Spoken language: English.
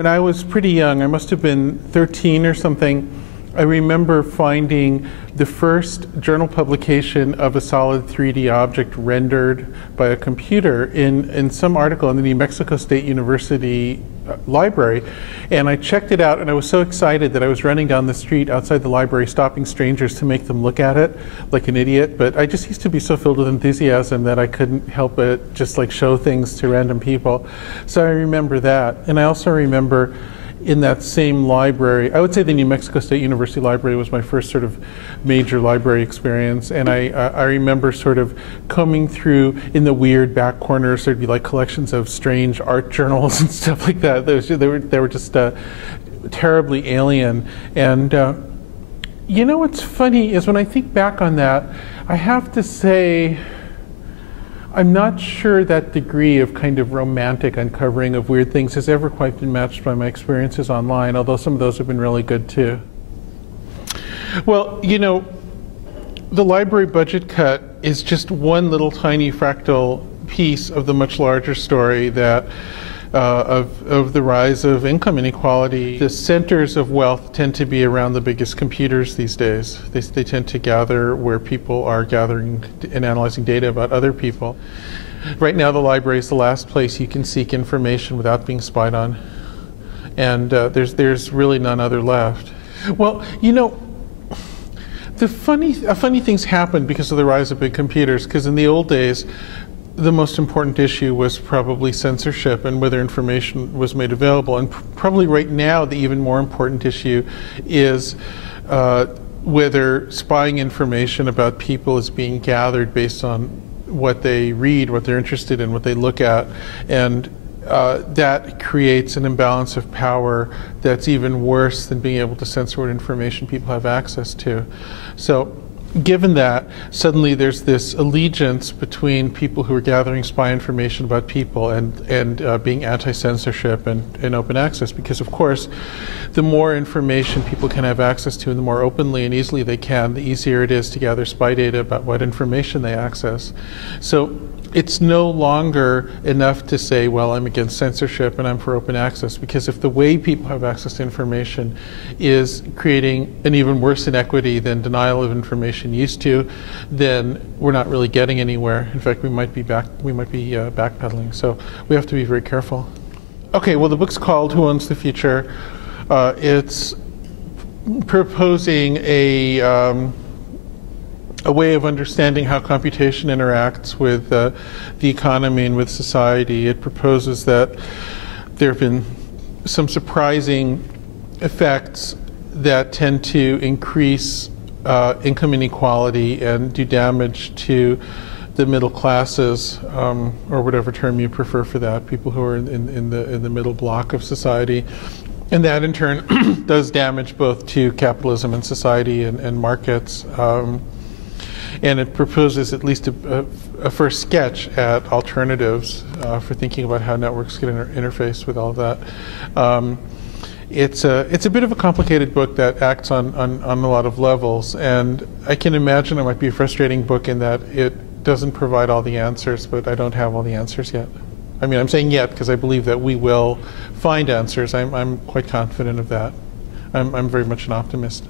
When I was pretty young, I must have been 13 or something, I remember finding the first journal publication of a solid 3D object rendered by a computer in some article in the New Mexico State University library. And I checked it out, and I was so excited that I was running down the street outside the library, stopping strangers to make them look at it like an idiot. But I just used to be so filled with enthusiasm that I couldn't help but just like show things to random people. So I remember that. And I also remember in that same library, I would say the New Mexico State University Library was my first sort of major library experience, and I remember sort of combing through in the weird back corners. There'd be like collections of strange art journals and stuff like that. They were just terribly alien. And you know what's funny is when I think back on that, I have to say I'm not sure that degree of kind of romantic uncovering of weird things has ever quite been matched by my experiences online, although some of those have been really good too. Well, you know, the library budget cut is just one little tiny fractal piece of the much larger story that of the rise of income inequality. The centers of wealth tend to be around the biggest computers these days. They tend to gather where people are gathering and analyzing data about other people. Right now the library is the last place you can seek information without being spied on. And there's really none other left. Well, you know, funny things happened because of the rise of big computers, because in the old days, the most important issue was probably censorship and whether information was made available. And probably right now, the even more important issue is whether spying information about people is being gathered based on what they read, what they're interested in, what they look at. And that creates an imbalance of power that's even worse than being able to censor what information people have access to. So, given that, suddenly there's this allegiance between people who are gathering spy information about people and being anti-censorship and open access, because of course the more information people can have access to and the more openly and easily they can, the easier it is to gather spy data about what information they access. So it's no longer enough to say, well, I'm against censorship and I'm for open access, because if the way people have access to information is creating an even worse inequity than denial of information used to, then we're not really getting anywhere. In fact, we might be backpedaling. So we have to be very careful. Okay, well, the book's called Who Owns the Future? It's proposing a way of understanding how computation interacts with the economy and with society. It proposes that there have been some surprising effects that tend to increase income inequality and do damage to the middle classes, or whatever term you prefer for that, people who are in the middle block of society. And that in turn does damage both to capitalism and society and markets. And it proposes at least a first sketch at alternatives for thinking about how networks can interface with all of that. It's a bit of a complicated book that acts on a lot of levels, and I can imagine it might be a frustrating book in that it doesn't provide all the answers, but I don't have all the answers yet. I mean, I'm saying yet because I believe that we will find answers. I'm quite confident of that. I'm very much an optimist.